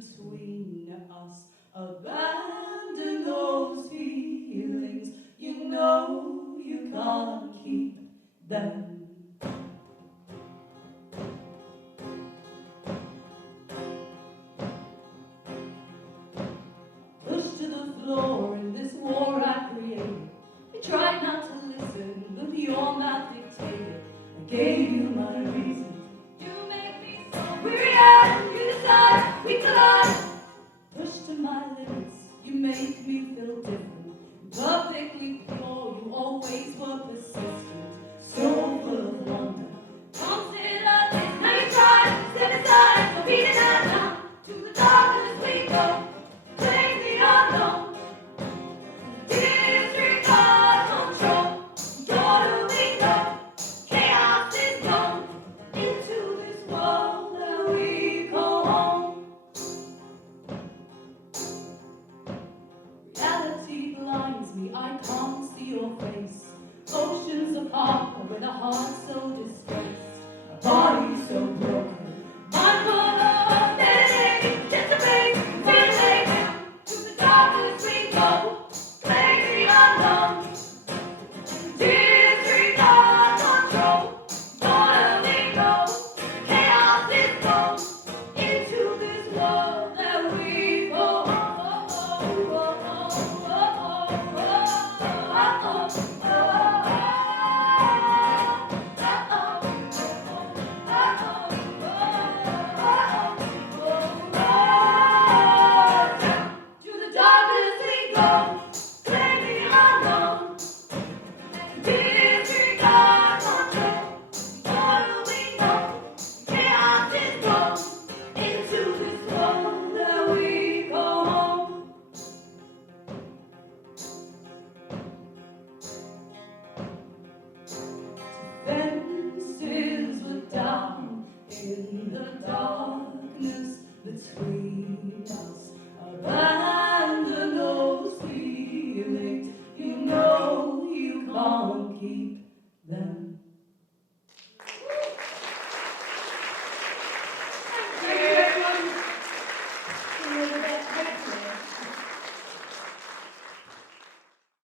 between us. Abandon those feelings. You know you can't keep them. Pushed to the floor in this war I created. I tried not to listen, but your mouth dictated. I gave you my reasons. You make me so weary and you decide we collide. Pushed to my limits, you make me feel different. Perfectly pure, you always were persistent. So full of wonder. Consider this, now you try to step aside, so be denied now. To the darkness we go. Play the unknown. Disregard control. Gotta we know. Chaos is blown into this world that we call home. Reality blinds me, I can't see your face. Oceans apart with a heart so distressed. A body so broken. Mind full of pain, just a face, feeling. To the darkness we go, play the unknown. Disregard control, gonna we go. Chaos is blown into this world that we go. To the darkness we go, play the unknown. Disregard control, what do we know? Chaos is blown into this world that we call home. Fences were down in the darkness between us. Abandon those feelings. You know you can't keep them.